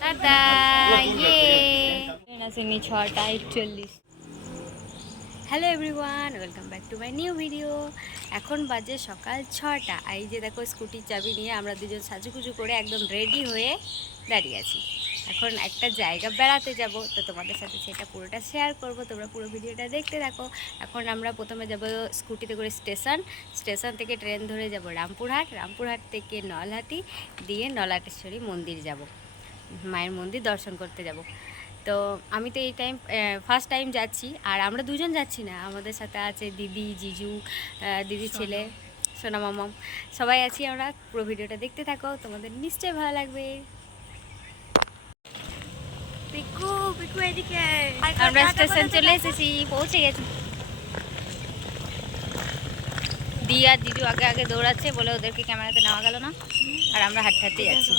Tata ইয়ে আসেনি ছটা একচল্লিশ hello everyone, welcome back to my new video. এখন বাজে সকাল ছটা। এই যে দেখো, স্কুটির চাবি নিয়ে আমরা দুজন সাজুকুজু করে একদম রেডি হয়ে দাঁড়িয়ে আছি। এখন একটা জায়গা বেড়াতে যাব, তো তোমাদের সাথে সেটা পুরোটা শেয়ার করব। তোমরা পুরো ভিডিওটা দেখতে থাকো। এখন আমরা প্রথমে যাব স্কুটিতে করে স্টেশন। স্টেশন থেকে ট্রেন ধরে যাব রামপুরহাট। রামপুরহাট থেকে নলহাটি দিয়ে নলাটেশ্বরী মন্দির যাব। মায়ের মন্দির দর্শন করতে যাব। তো আমি তো এই টাইম ফার্স্ট টাইম যাচ্ছি। আর আমরা দুজন যাচ্ছি না। আমাদের সাথে আছে দিদি জিজু দিদি ছেলে সোনা মামাম সবাই আছি আমরা। পুরো ভিডিওটা দেখতে থাকো। তোমাদের নিশ্চয়ই ভালো লাগবে। পিকু পিকু এদিকে আমরা স্টেশন চলে এসেছি। পৌঁছে গেছি। দি আর দিদু আগে আগে দৌড়াচ্ছে বলে ওদেরকে ক্যামেরাতে নেওয়া গেল না। আর আমরা হাঁটতে হাঁটতে যাচ্ছি।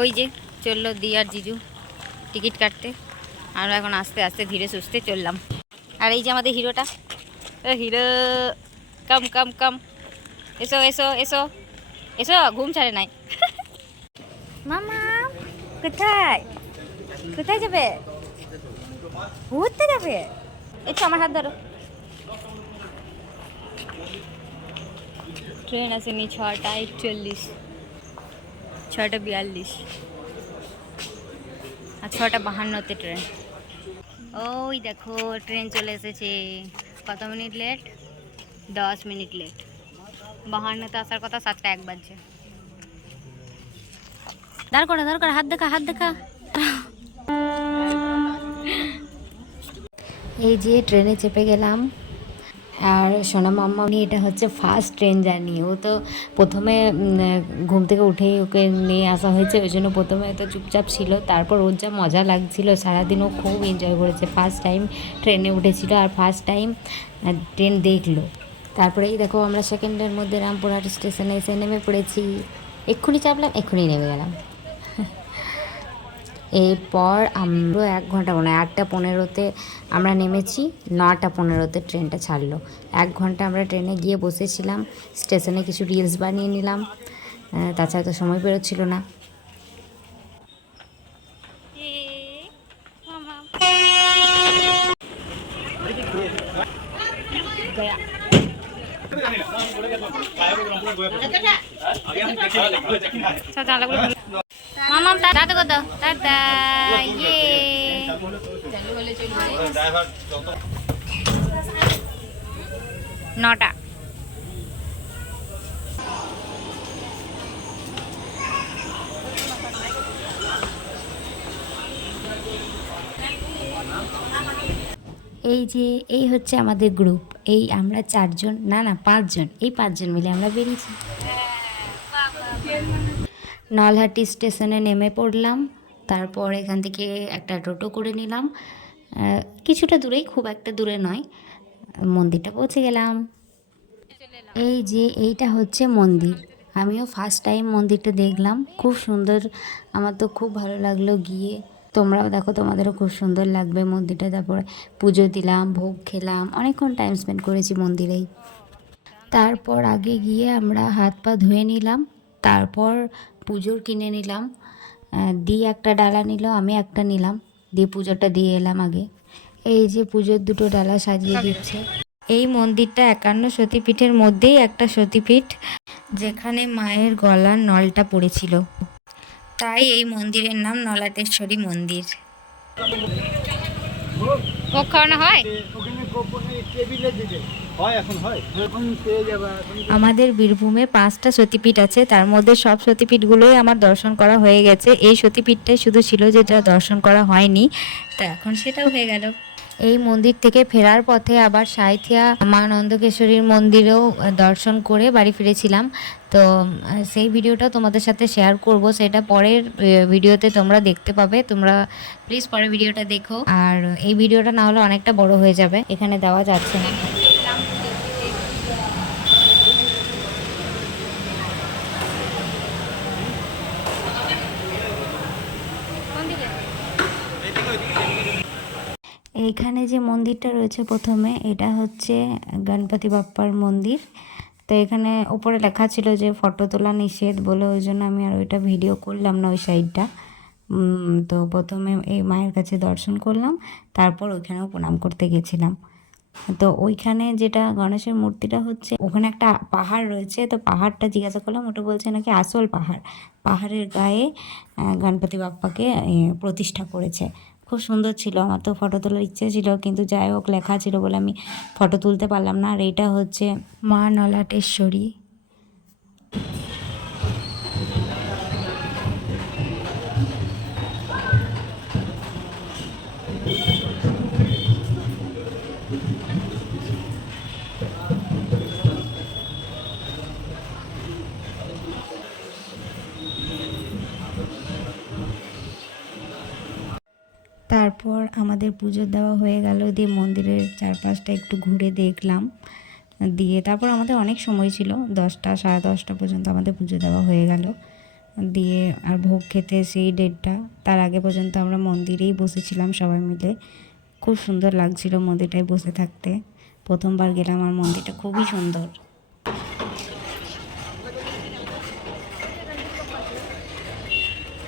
ওই যে। চলল দি আর জিজু টিকিট কাটতে। আমরা এখন আস্তে আস্তে ধীরে সুস্থে চললাম। আর এই যে আমাদের হিরোটা? হিরো, কম কম কম। এসো এসো এসো এসো, ঘুম ছাড়ে নাই। মামা, কোথায়? কোথায় যাবে? ঘুরতে যাবে? একটু আমার হাত ধরো। ট্রেন আসেনি ছটা একচল্লিশ ছটা বিয়াল্লিশ। ছটা বাহান্নতে ট্রেন। ওই দেখো, ট্রেন চলে এসেছে। কত মিনিট লেট? দশ মিনিট লেট। বাহান্নতে আসার কথা সাতটা এক বাজছে। দাঁড় করা দাঁড় করা, হাত দেখা হাত দেখা। এই যে, ট্রেনে চেপে গেলাম। আর সোনা মাম্মা এটা হচ্ছে ফার্স্ট ট্রেন জার্নি ও তো প্রথমে ঘুম থেকে উঠেই ওকে নিয়ে আসা হয়েছে। ওই জন্য প্রথমে তো চুপচাপ ছিল। তারপর ওর যা মজা লাগছিল, সারাদিন ও খুব এনজয় করেছে। ফার্স্ট টাইম ট্রেনে উঠেছিল আর ফার্স্ট টাইম ট্রেন দেখল। তারপরে এই দেখো আমরা সেকেন্ডের মধ্যে রামপুরহাট স্টেশনে এসে নেমে পড়েছি। এক্ষুনি চাপলাম, এক্ষুনি নেমে গেলাম। এরপর আমরা এক ঘণ্টা মানে আটটা পনেরোতে আমরা নেমেছি, নটা পনেরোতে ট্রেনটা ছাড়লো। এক ঘণ্টা আমরা ট্রেনে গিয়ে বসেছিলাম, স্টেশনে কিছু রিলস বানিয়ে নিলাম তাছাড়া তো সময় বেরোচ্ছিল না। মামাম দাদা কত? দাদা ইয়ে। নটা। এই যে, এই হচ্ছে আমাদের গ্রুপ এই আমরা চারজন, না না, পাঁচজন। এই পাঁচজন মিলে আমরা বেরিয়েছি। নলহাটি স্টেশনে নেমে পড়লাম। তারপর এখান থেকে একটা টোটো করে নিলাম। কিছুটা দূরেই, খুব একটা দূরে নয়। মন্দিরটা পৌঁছে গেলাম। এই যে, এইটা হচ্ছে মন্দির। আমিও ফার্স্ট টাইম মন্দিরটা দেখলাম। খুব সুন্দর। আমার তো খুব ভালো লাগল গিয়ে। তোমরাও দেখো, তোমাদেরও খুব সুন্দর লাগবে মন্দিরটা। তারপরে পুজো দিলাম, ভোগ খেলাম। অনেকক্ষণ টাইম স্পেন্ড করেছি মন্দিরেই। তারপর আগে গিয়ে আমরা হাত পা ধুয়ে নিলাম। তারপর পুজোর কিনে নিলাম। দি একটা ডালা নিল আমি একটা নিলাম। দিয়ে পুজোটা দিয়ে এলাম আগে। এই যে পুজোর দুটো ডালা সাজিয়ে দিচ্ছে। এই মন্দিরটা একান্ন সতীপীঠের মধ্যেই একটা সতীপীঠ যেখানে মায়ের গলার নলটা পড়েছিল। তাই এই মন্দিরের নাম নলাটেশ্বরী মন্দির। হয়? ওখানে গোপনে টেবিলে দিবে। আমাদের বীরভূমে পাঁচটা সতীপীঠ আছে তার মধ্যে সব সতীপীঠগুলোই আমার দর্শন করা হয়ে গেছে। এই সতীপীঠটাই শুধু ছিল যেটা দর্শন করা হয়নি তা এখন সেটাও হয়ে গেল। এই মন্দির থেকে ফেরার পথে আবার সাঁইথিয়া মা নন্দকেশ্বরীর মন্দিরেও দর্শন করে বাড়ি ফিরেছিলাম। তো সেই ভিডিওটা তোমাদের সাথে শেয়ার করব সেটা পরের ভিডিওতে তোমরা দেখতে পাবে। তোমরা প্লিজ পরের ভিডিওটা দেখো। আর এই ভিডিওটা না হলে অনেকটা বড় হয়ে যাবে। এখানে দেওয়া যাচ্ছে না। এইখানে যে মন্দিরটা রয়েছে প্রথমে, এটা হচ্ছে গণপতি বাপ্পার মন্দির। তো এখানে ওপরে লেখা ছিল যে ফটো তোলা নিষেধ বলে ওই জন্য আমি আর ওইটা ভিডিও করলাম না ওই সাইডটা তো প্রথমে এই মায়ের কাছে দর্শন করলাম, তারপর ওইখানেও প্রণাম করতে গেছিলাম। তো ওইখানে যেটা গণেশের মূর্তিটা হচ্ছে, ওখানে একটা পাহাড় রয়েছে, তো পাহাড়টা জিজ্ঞাসা করলাম, ওটা বলছে নাকি আসল পাহাড়। পাহাড়ের গায়ে গণপতি বাপ্পাকে প্রতিষ্ঠা করেছে। খুব সুন্দর ছিল, আমার তো ফটো তোলার ইচ্ছে ছিল, কিন্তু যাই হোক, লেখা ছিল বলে আমি ফটো তুলতে পারলাম না। আর এটা হচ্ছে মা নলাটেশ্বরী। তারপর আমাদের পুজো দেওয়া হয়ে গেল, দিয়ে মন্দিরের চারপাশটা একটু ঘুরে দেখলাম। দিয়ে তারপর আমাদের অনেক সময় ছিল, দশটা, সাড়ে দশটা পর্যন্ত আমাদের পুজো দেওয়া হয়ে গেল। দিয়ে আর ভোগ খেতে সেই ডেটটা তার আগে পর্যন্ত আমরা মন্দিরেই বসেছিলাম সবাই মিলে। খুব সুন্দর লাগছিল মন্দিরটায় বসে থাকতে। প্রথমবার গেলাম, আর মন্দিরটা খুবই সুন্দর।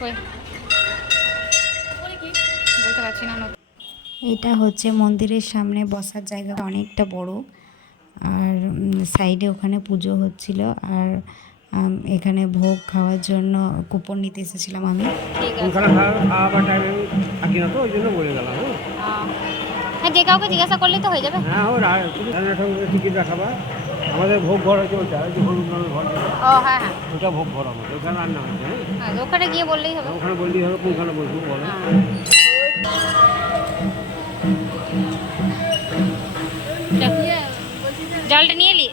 বলতে পারছি না নতুন। এটা হচ্ছে মন্দিরের সামনে বসার জায়গা অনেকটা বড়। আর সাইডে ওখানে পুজো হচ্ছিল। আর এখানে ভোগ খাওয়ার জন্য কুপন নিতে এসেছিলাম আমি। হ্যাঁ হ্যাঁ যে কাউকে জিজ্ঞাসা করলেই তো হয়ে যাবে। হ্যাঁ ও টিকিট রাখাবা আমাদের ভোগ ঘর হচ্ছে ওটা যে হলুদ রঙের ঘর। ও হ্যাঁ হ্যাঁ। ওটা ভোগ ঘর আমাদের ওখানে রান্না হচ্ছে। হ্যাঁ হ্যাঁ ওখানে গিয়ে বললেই হবে। ওখানে বললেই হবে কোনখানে বসবো বলো জলটা নিয়ে এলি?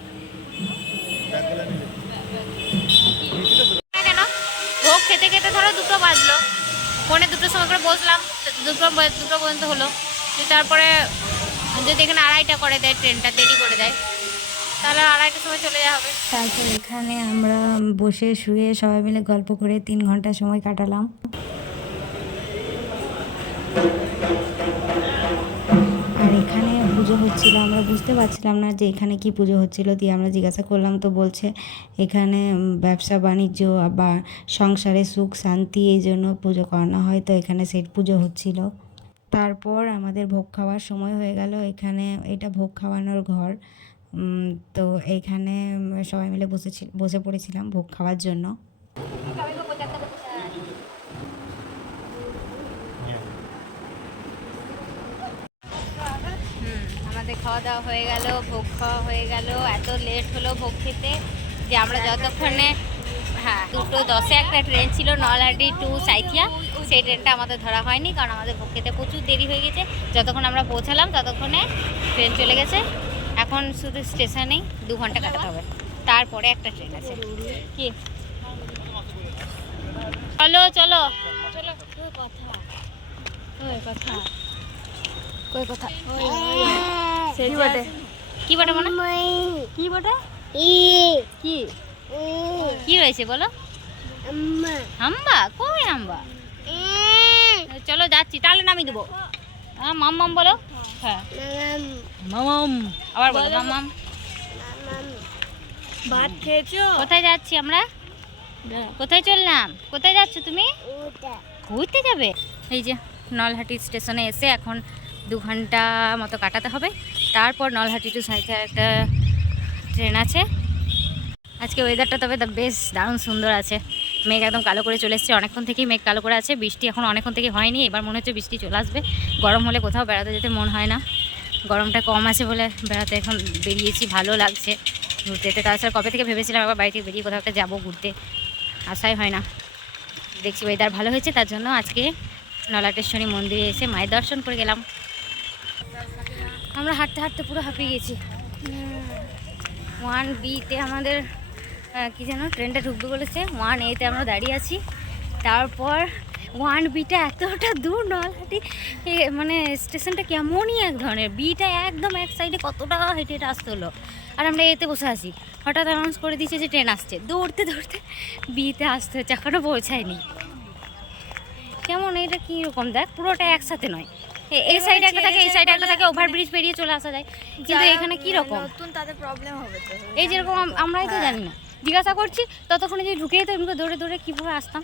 কেন? ভোগ খেতে খেতে ধরো দুটো বাজলো। ফোনে দুটোর সময় করে বসলাম দুটো দুটো পর্যন্ত হলো। তারপরে যদি এখানে আড়াইটা করে দেয় ট্রেনটা, দেরি করে দেয়। তাহলে আড়াইটার সময় চলে যাওয়া হবে। তারপর এখানে আমরা বসে শুয়ে সবাই মিলে গল্প করে তিন ঘণ্টা সময় কাটালাম। আর এখানে পুজো হচ্ছিল, আমরা বুঝতে পারছিলাম না যে এখানে কি পুজো হচ্ছিল, দিয়ে আমরা জিজ্ঞাসা করলাম, তো বলছে এখানে ব্যবসা, বাণিজ্য বা সংসারে সুখ, শান্তি এই জন্য পুজো করানো হয়, তো এখানে সেট পুজো হচ্ছিল। তারপর আমাদের ভোগ খাওয়ার সময় হয়ে গেল, এখানে এটা ভোগ খাওয়ানোর ঘর তো এখানে সবাই মিলে বসেছি, বসে পড়েছিলাম ভোগ খাওয়ার জন্য হুম, আমাদের খাওয়া দাওয়া হয়ে গেল ভোগ খাওয়া হয়ে গেল। এত লেট হলো ভোগ খেতে যে আমরা যতক্ষণে হ্যাঁ দুটো দশে একটা ট্রেন ছিল নলহাটি টু সাইথিয়া। সেই ট্রেনটা আমাদের ধরা হয়নি কারণ আমাদের ভোগ খেতে প্রচুর দেরি হয়ে গেছে। যতক্ষণ আমরা পৌঁছালাম ততক্ষণে ট্রেন চলে গেছে। এখন শুধু স্টেশনেই দু ঘণ্টা কাটাতে হবে। তারপরে একটা ট্রেন আছে। কি? চলো চলো। চলো কথা? কই কথা? কি বটে? কি বটে মানে কি বটে? কি? কি হয়েছে বলো? হাম্বা কই হাম্বা চলো যাচ্ছি তাহলে নামি দেবো। হ্যাঁ মাম মাম বলো। হ্যাঁ। মামাম। আবার বলো মামাম। ভাত খেয়েছো? কোথায় যাচ্ছি আমরা? কোথায় চললাম? কোথায় যাচ্ছ তুমি? ঘুরতে যাবে? এই যে নলহাটি স্টেশনে এসে এখন দু ঘণ্টা মতো কাটাতে হবে। তারপর নলহাটি টু সাইতে একটা ট্রেন আছে। আজকে ওয়েদারটা তবে বেশ দারুণ সুন্দর আছে। মেঘ একদম কালো করে চলে এসছে। অনেকক্ষণ থেকেই মেঘ কালো করে আছে। বৃষ্টি এখন অনেকক্ষণ থেকে হয়নি। এবার মনে হচ্ছে বৃষ্টি চলে আসবে। গরম হলে কোথাও বেড়াতে যেতে মন হয় না। গরমটা কম আছে বলে বেড়াতে এখন বেরিয়েছি। ভালো লাগছে ঘুরতে। যেতে তাছাড়া কবে থেকে ভেবেছিলাম আবার বাড়ি থেকে বেরিয়ে কোথাও একটা যাব ঘুরতে? আশাই হয় না। দেখছি ওয়েদার ভালো হয়েছে। তার জন্য আজকে নলাটেশ্বরী মন্দিরে এসে মায়ের দর্শন করে গেলাম। আমরা হাঁটতে হাঁটতে পুরো হাঁপিয়ে গেছি। ওয়ান বিতে আমাদের কি যেন ট্রেনটা ঢুকবে বলেছে। ওয়ান এতে আমরা দাঁড়িয়ে আছি। তারপর ওয়ান বিটা এতটা দূর নলহাটি মানে স্টেশনটা কেমনই এক ধরনের। বিটা একদম এক সাইডে কতটা হেঁটে হেঁটে আসতে হলো। আর আমরা এতে বসে আছি। হঠাৎ অ্যানাউন্স করে দিয়েছে যে ট্রেন আসছে। দৌড়তে দৌড়তে বিতে আসতে হচ্ছে এখনও পৌঁছায়নি। কেমন, এটা কী রকম দেখ, পুরোটা একসাথে নয়। এই সাইডে একটা থাকে এই সাইডে একটা থাকে ওভারব্রিজ পেরিয়ে চলে আসা যায়। কিন্তু এখানে কি রকম? নতুন তাদের প্রবলেম হবে তো। এই যেরকম আমরাই তো জানি না। জিজ্ঞাসা করছি ততক্ষণে যে ঢুকেই তো এমনি দৌড়ে দৌড়ে কীভাবে আসতাম?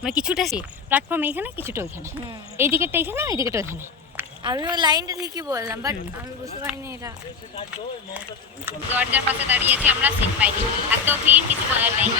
মানে কিছুটা সে প্ল্যাটফর্ম এইখানে কিছুটা ওইখানে। এই দিকেরটা এইখানে এই দিকেরটা ওইখানে। আমিও লাইনটা ঠিকই বললাম বাট আমি বুঝতে পারিনি এটা। দরজার পাশে দাঁড়িয়েছি আমরা সিট পাইনি। এত ভিড় কিছু বলার নেই।